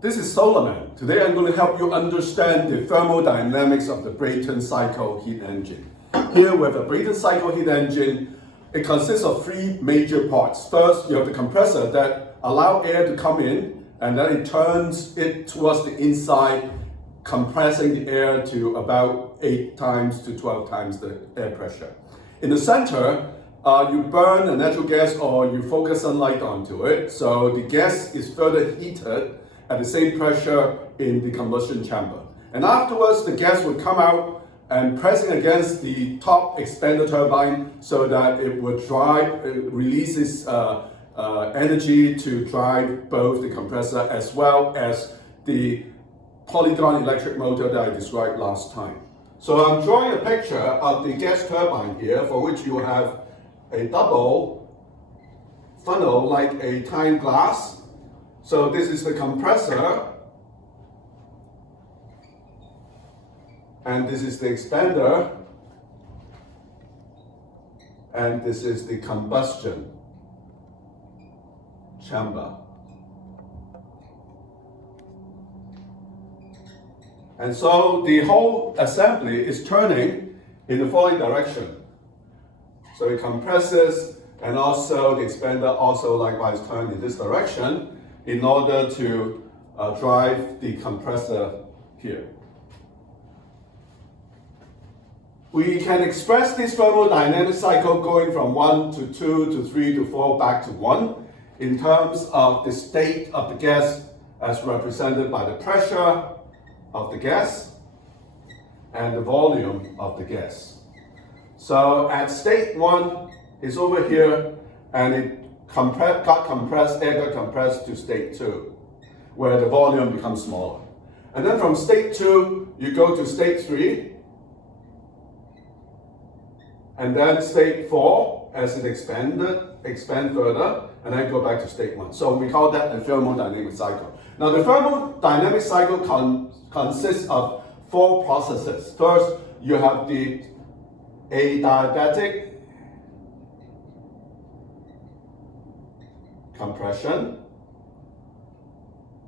This is Solomon. Today I'm going to help you understand the thermodynamics of the Brayton cycle heat engine. Here we have a Brayton cycle heat engine. It consists of three major parts. First, you have the compressor that allows air to come in, and then it turns it towards the inside, compressing the air to about 8 times to 12 times the air pressure. In the center, you burn a natural gas or you focus sunlight onto it, so the gas is further heated at the same pressure in the combustion chamber. And afterwards, the gas would come out and pressing against the top expander turbine so that it would drive, it releases energy to drive both the compressor as well as the polygon electric motor that I described last time. So I'm drawing a picture of the gas turbine here, for which you have a double funnel like a time glass. So this is the compressor, and this is the expander, and this is the combustion chamber. And so the whole assembly is turning in the following direction. So it compresses, and also the expander also likewise turns in this direction in order to drive the compressor here. We can express this thermodynamic cycle going from 1 to 2 to 3 to 4 back to 1 in terms of the state of the gas as represented by the pressure of the gas and the volume of the gas. So at state 1 is over here, and it air got compressed to state 2, where the volume becomes smaller. And then from state 2, you go to state 3, and then state 4, as it expand further, and then go back to state 1. So we call that a thermodynamic cycle. Now the thermodynamic cycle consists of 4 processes. First, you have the adiabatic compression.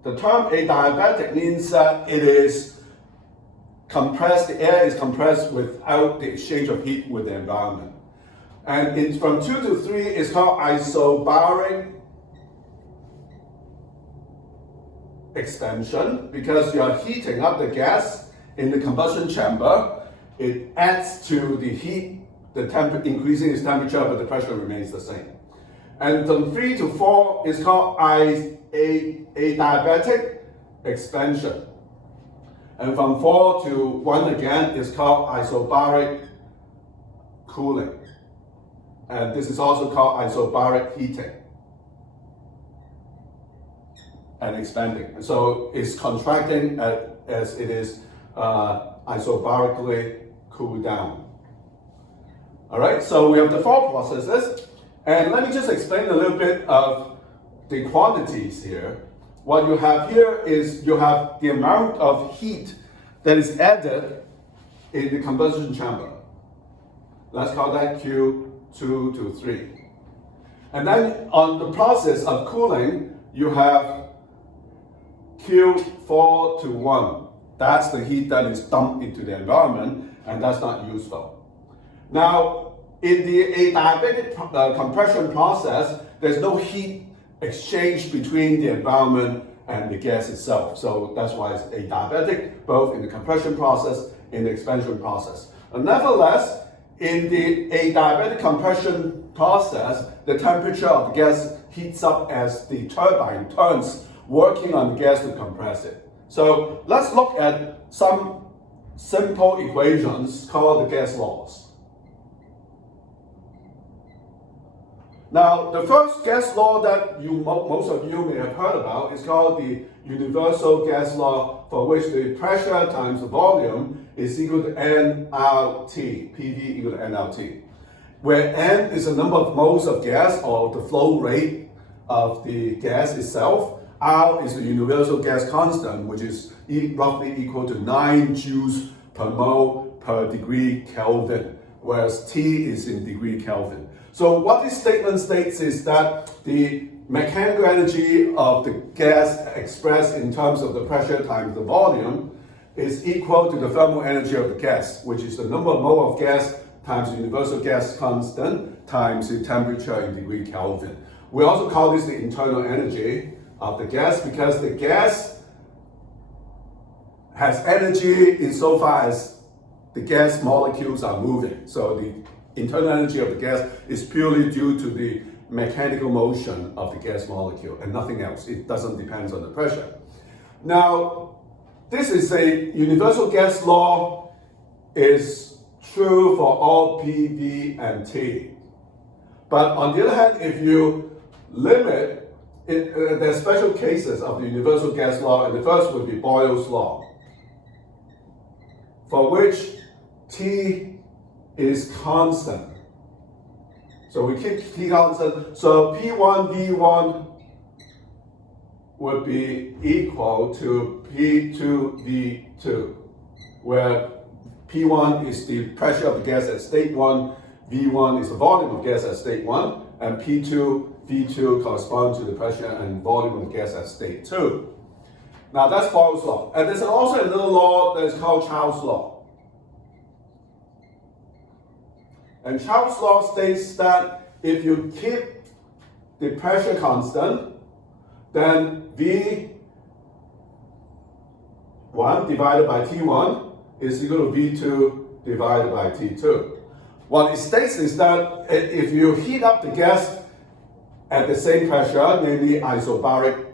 The term adiabatic means that it is compressed, the air is compressed without the exchange of heat with the environment. And from 2 to 3 is called isobaric expansion, because you are heating up the gas in the combustion chamber. It adds to the heat, increasing its temperature, but the pressure remains the same. And from 3 to 4 is called adiabatic expansion. And from 4 to 1 again is called isobaric cooling. And this is also called isobaric heating and expanding. And so it's contracting as it is isobarically cooled down. All right, so we have the 4 processes. And let me just explain a little bit of the quantities here. What you have here is you have the amount of heat that is added in the combustion chamber. Let's call that Q2 to 3. And then on the process of cooling, you have Q4 to 1. That's the heat that is dumped into the environment, and that's not useful. Now, in the adiabatic compression process, there's no heat exchange between the environment and the gas itself. So that's why it's adiabatic, both in the compression process and the expansion process. And nevertheless, in the adiabatic compression process, the temperature of the gas heats up as the turbine turns, working on the gas to compress it. So let's look at some simple equations called the gas laws. Now, the first gas law that most of you may have heard about is called the universal gas law, for which the pressure times the volume is equal to nRT, PV equal to nRT, where n is the number of moles of gas or the flow rate of the gas itself, R is the universal gas constant, which is roughly equal to 9 joules per mole per degree Kelvin, whereas T is in degree Kelvin. So what this statement states is that the mechanical energy of the gas expressed in terms of the pressure times the volume is equal to the thermal energy of the gas, which is the number of mole of gas times the universal gas constant times the temperature in degree Kelvin. We also call this the internal energy of the gas because the gas has energy insofar as the gas molecules are moving. So the internal energy of the gas is purely due to the mechanical motion of the gas molecule and nothing else. It doesn't depend on the pressure. Now, this is a universal gas law is true for all P, V, and T. But on the other hand, if you limit it, there are special cases of the universal gas law, and the first would be Boyle's law, for which T is constant. So we keep T constant. So P1, V1 would be equal to P2, V2, where P1 is the pressure of the gas at state 1, V1 is the volume of gas at state 1, and P2, V2 correspond to the pressure and volume of the gas at state 2. Now that's Boyle's law. And there's also another law that is called Charles' law. And Charles' law states that if you keep the pressure constant, then V1 divided by T1 is equal to V2 divided by T2. What it states is that if you heat up the gas at the same pressure, namely isobaric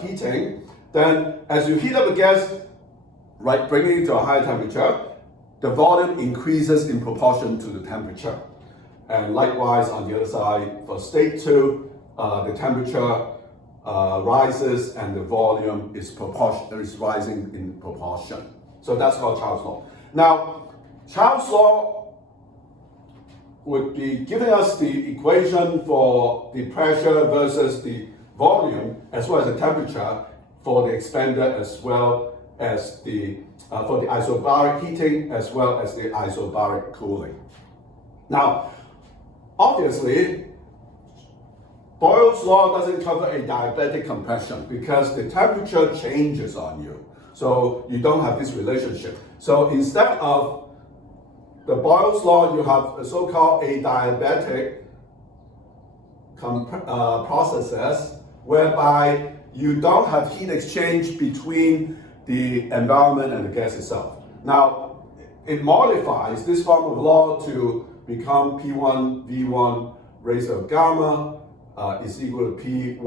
heating, then as you heat up the gas, right, bringing it to a higher temperature, the volume increases in proportion to the temperature. And likewise, on the other side, for state 2, the temperature rises and the volume is rising in proportion. So that's called Charles' law. Now, Charles' law would be giving us the equation for the pressure versus the volume, as well as the temperature for the expander, as well as the for the isobaric heating, as well as the isobaric cooling. Now, obviously, Boyle's law doesn't cover a diabatic compression because the temperature changes on you. So you don't have this relationship. So instead of the Boyle's law, you have a so-called adiabatic processes whereby you don't have heat exchange between the environment and the gas itself. Now, it modifies this form of law to become P1 V1 raised to gamma is equal to P2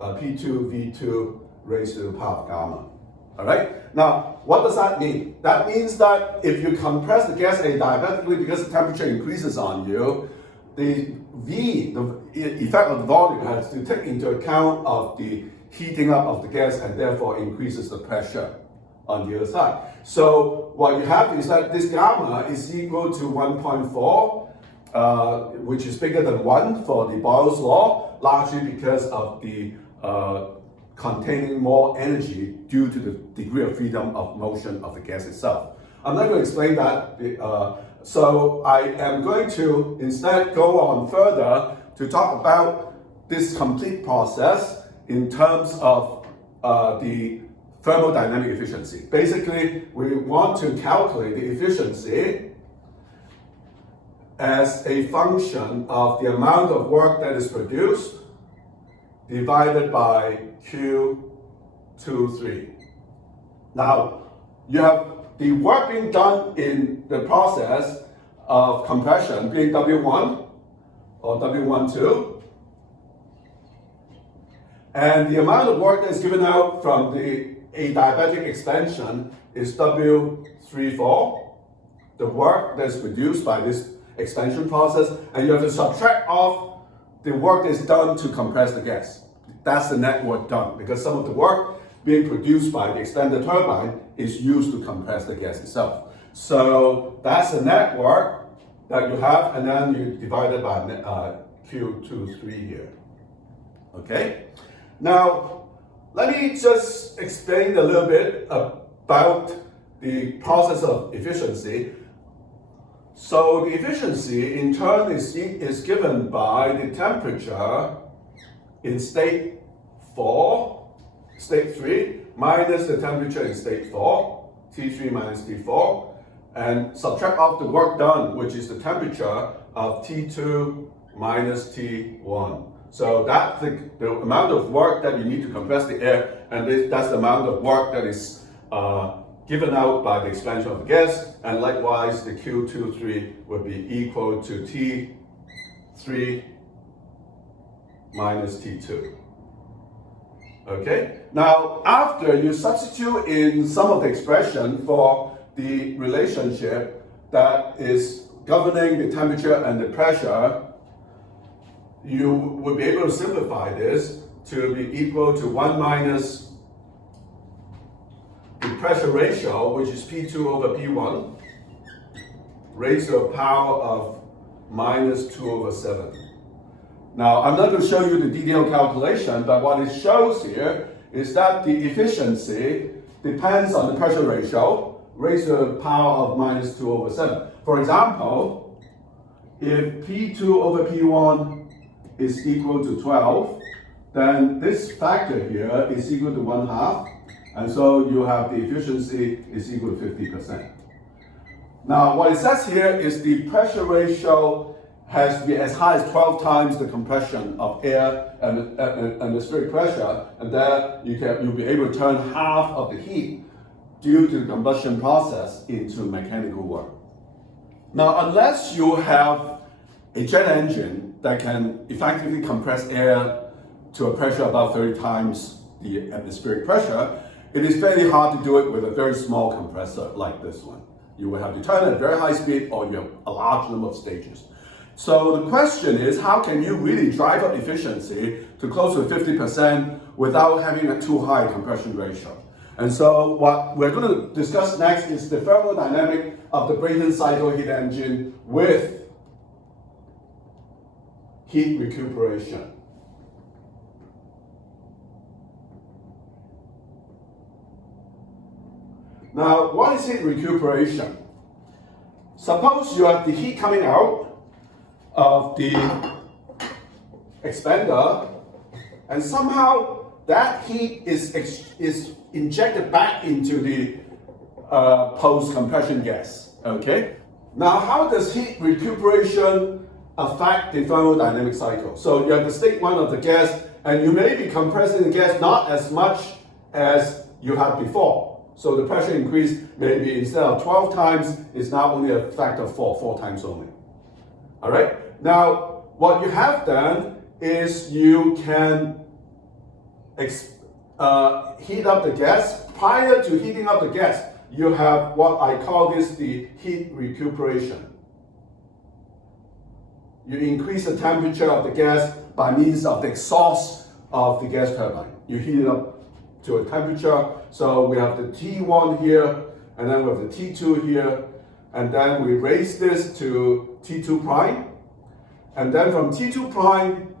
V2 raised to the power of gamma. All right? Now, what does that mean? That means that if you compress the gas adiabatically because the temperature increases on you, the V, the effect of the volume, has to take into account of the heating up of the gas and therefore increases the pressure on the other side. So what you have is that this gamma is equal to 1.4, which is bigger than 1 for the Boyle's law, largely because of the containing more energy due to the degree of freedom of motion of the gas itself. I'm not going to explain that, so I am going to instead go on further to talk about this complete process in terms of the thermodynamic efficiency. Basically, we want to calculate the efficiency as a function of the amount of work that is produced divided by Q23. Now, you have the work being done in the process of compression being W1 or W12, and the amount of work that's given out from the adiabatic expansion is W34, the work that's produced by this expansion process, and you have to subtract off the work that's done to compress the gas. That's the net work done, because some of the work being produced by the expander turbine is used to compress the gas itself. So that's the net work that you have, and then you divide it by Q23 here. Okay? Now, let me just explain a little bit about the process of efficiency. So the efficiency in turn is given by the temperature in state 3, minus the temperature in state 4, T3 minus T4, and subtract off the work done, which is the temperature of T2 minus T1. So that's the amount of work that you need to compress the air, and that's the amount of work that is given out by the expansion of the gas, and likewise the Q23 would be equal to T3 minus T2. Okay, now after you substitute in some of the expression for the relationship that is governing the temperature and the pressure, you would be able to simplify this to be equal to 1 minus the pressure ratio, which is P2 over P1, raised to a power of minus 2 over 7. Now, I'm not going to show you the detailed calculation, but what it shows here is that the efficiency depends on the pressure ratio, raised to the power of minus 2 over 7. For example, if P2 over P1 is equal to 12, then this factor here is equal to 1/2, and so you have the efficiency is equal to 50%. Now, what it says here is the pressure ratio has to be as high as 12 times the compression of air and the atmospheric pressure, and there you'll be able to turn half of the heat due to the combustion process into mechanical work. Now, unless you have a jet engine that can effectively compress air to a pressure about 30 times the atmospheric pressure, it is very hard to do it with a very small compressor like this one. You will have to turn at very high speed, or you have a large number of stages. So the question is, how can you really drive up efficiency to close to 50% without having a too high compression ratio? And so what we're going to discuss next is the thermodynamic of the Brayton cycle heat engine with heat recuperation. Now, what is heat recuperation? Suppose you have the heat coming out of the expander, and somehow that heat is injected back into the post-compression gas. Okay? Now, how does heat recuperation affect the thermodynamic cycle? So you have the state 1 of the gas, and you may be compressing the gas not as much as you had before. So the pressure increase may be, instead of 12 times, it's now only a factor of 4 times only. All right? Now, what you have done is you can heat up the gas. Prior to heating up the gas, you have what I call this the heat recuperation. You increase the temperature of the gas by means of the exhaust of the gas turbine. You heat it up to a temperature. So we have the T1 here, and then we have the T2 here, and then we raise this to T2 prime. And then from T2 prime,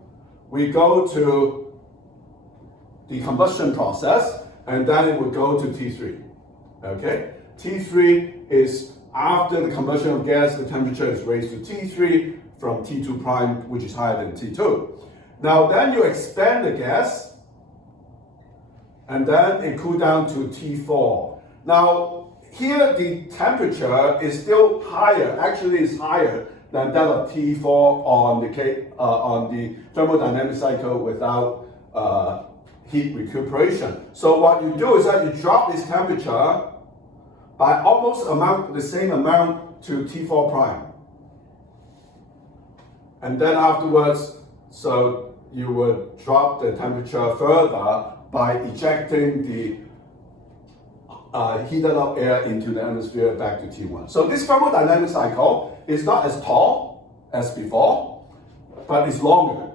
we go to the combustion process, and then it would go to T3. Okay? T3 is after the combustion of gas, the temperature is raised to T3 from T2 prime, which is higher than T2. Now then you expand the gas, and then it cools down to T4. Now here the temperature is still higher, actually it's higher than that of T4 on the thermodynamic cycle without heat recuperation. So what you do is that you drop this temperature by almost the same amount to T4 prime. And then afterwards, so you would drop the temperature further by ejecting the heated up air into the atmosphere back to T1. So this thermodynamic cycle is not as tall as before, but it's longer.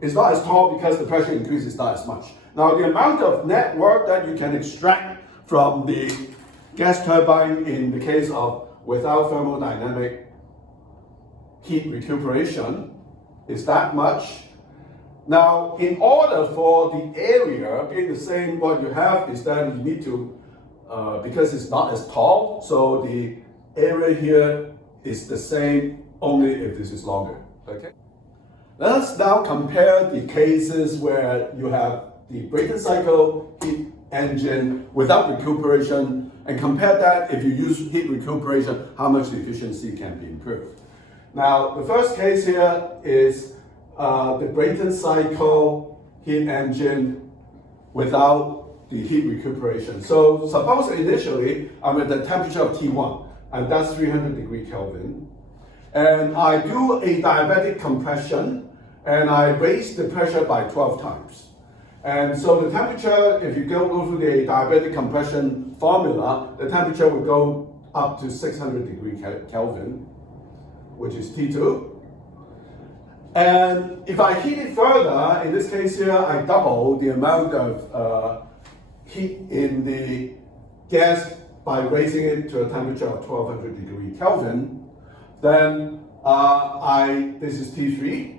It's not as tall because the pressure increase is not as much. Now the amount of net work that you can extract from the gas turbine in the case of without thermodynamic heat recuperation is that much. Now, in order for the area being the same, what you have is that you need to, because it's not as tall, so the area here is the same only if this is longer, okay? Let us now compare the cases where you have the Brayton cycle heat engine without recuperation, and compare that if you use heat recuperation, how much the efficiency can be improved. Now, the first case here is the Brayton cycle heat engine without the heat recuperation. So suppose initially I'm at the temperature of T1, and that's 300 degrees Kelvin, and I do a diabatic compression, and I raise the pressure by 12 times. And so the temperature, if you go through the diabatic compression formula, the temperature will go up to 600 degrees Kelvin, which is T2. And if I heat it further, in this case here, I double the amount of heat in the gas by raising it to a temperature of 1200 degrees Kelvin. Then this is T3.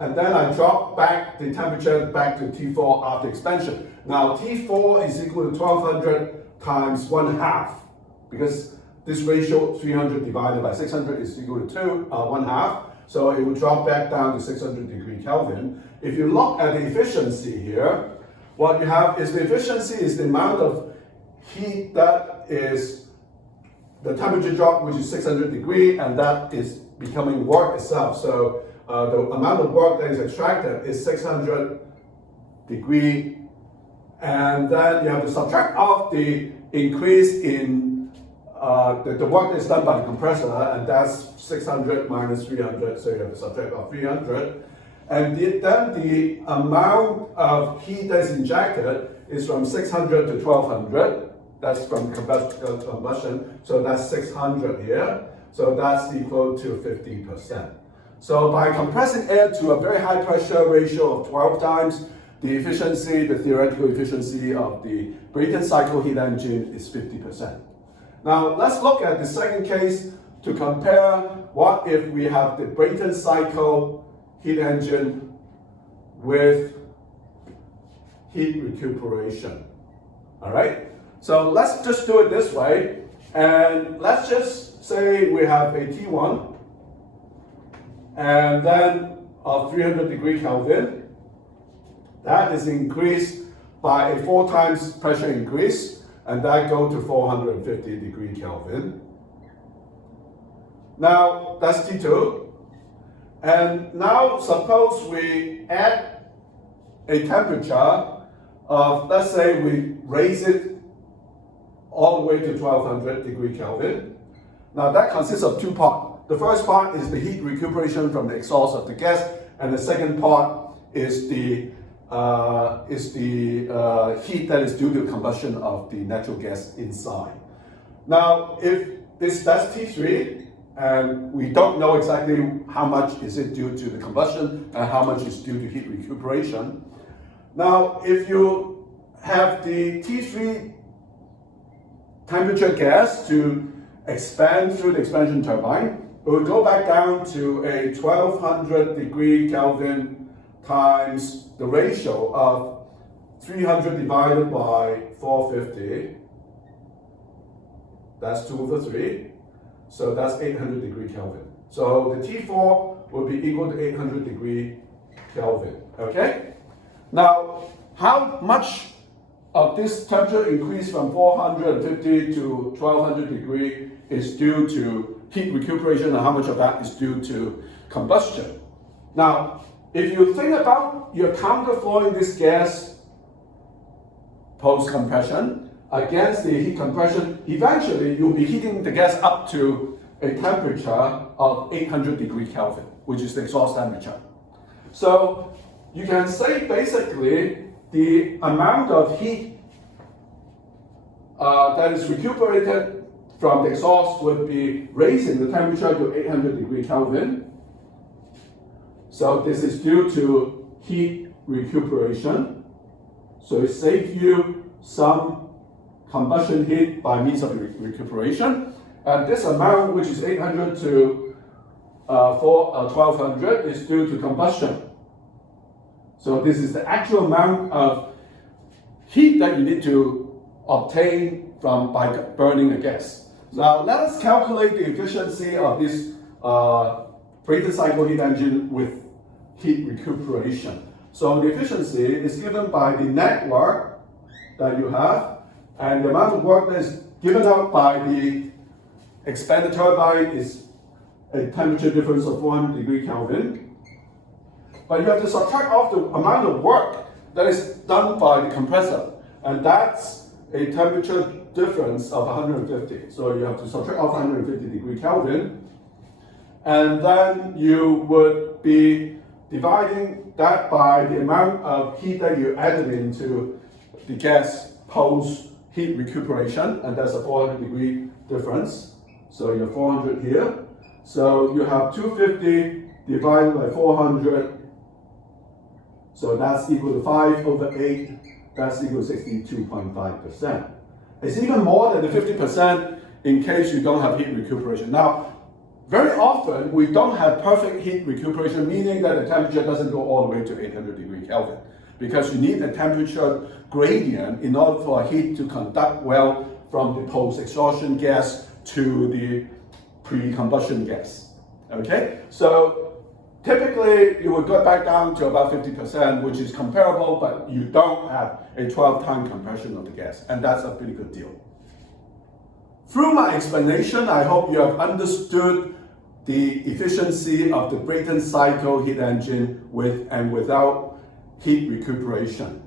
And then I drop back the temperature back to T4 after expansion. Now T4 is equal to 1200 times 1/2, because this ratio 300 divided by 600 is equal to 1/2. So it will drop back down to 600 degrees Kelvin. If you look at the efficiency here, what you have is the efficiency is the amount of heat that is the temperature drop, which is 600 degrees, and that is becoming work itself. So the amount of work that is extracted is 600 degrees, and then you have to subtract off the increase in the work that's done by the compressor, and that's 600 minus 300, so you have to subtract off 300. And then the amount of heat that's injected is from 600 to 1200. That's from combustion, so that's 600 here. So that's equal to 50%. So by compressing air to a very high pressure ratio of 12 times, the efficiency, the theoretical efficiency of the Brayton cycle heat engine is 50%. Now let's look at the second case to compare what if we have the Brayton cycle heat engine with heat recuperation. All right? So let's just do it this way, and let's just say we have a T1 and then of 300 degrees Kelvin. That is increased by a 4 times pressure increase, and that go to 450 degrees Kelvin. Now that's T2. And now suppose we add a temperature of, let's say we raise it all the way to 1200 degrees Kelvin. Now that consists of 2 parts. The first part is the heat recuperation from the exhaust of the gas, and the second part is the heat that is due to combustion of the natural gas inside. Now, that's T3, and we don't know exactly how much is it due to the combustion and how much is due to heat recuperation. Now, if you have the T3 temperature gas to expand through the expansion turbine, it will go back down to a 1200 degrees Kelvin times the ratio of 300 divided by 450. That's 2 over 3. So that's 800 degrees Kelvin. So the T4 will be equal to 800 degrees Kelvin. Okay? Now, how much of this temperature increase from 450 to 1200 degrees is due to heat recuperation, and how much of that is due to combustion? Now, if you think about you're counterflowing this gas post-compression against the heat compression, eventually you'll be heating the gas up to a temperature of 800 degrees Kelvin, which is the exhaust temperature. So you can say basically the amount of heat that is recuperated from the exhaust would be raising the temperature to 800 degrees Kelvin. So this is due to heat recuperation. So it saves you some combustion heat by means of recuperation. And this amount, which is 800 to 1200, is due to combustion. So this is the actual amount of heat that you need to obtain by burning a gas. Now let us calculate the efficiency of this Brayton cycle heat engine with heat recuperation. So the efficiency is given by the net work that you have, and the amount of work that is given out by the expanded turbine is a temperature difference of 400 degrees Kelvin. But you have to subtract off the amount of work that is done by the compressor, and that's a temperature difference of 150. So you have to subtract off 150 degrees Kelvin, and then you would be dividing that by the amount of heat that you added into the gas post heat recuperation, and that's a 400 degree difference. So you have 400 here. So you have 250 divided by 400. So that's equal to 5/8. That's equal to 62.5%. It's even more than the 50% in case you don't have heat recuperation. Now, very often we don't have perfect heat recuperation, meaning that the temperature doesn't go all the way to 800 degrees Kelvin, because you need a temperature gradient in order for heat to conduct well from the post-exhaustion gas to the pre-combustion gas. Okay, so typically you will go back down to about 50%, which is comparable, but you don't have a 12-time compression of the gas, and that's a pretty good deal. Through my explanation, I hope you have understood the efficiency of the Brayton cycle heat engine with and without heat recuperation.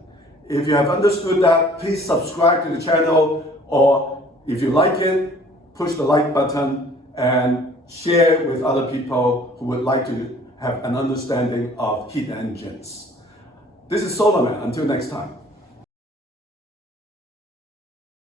If you have understood that, please subscribe to the channel, or if you like it, push the like button and share with other people who would like to have an understanding of heat engines. This is A.W.E.S.O.M.E. Until next time.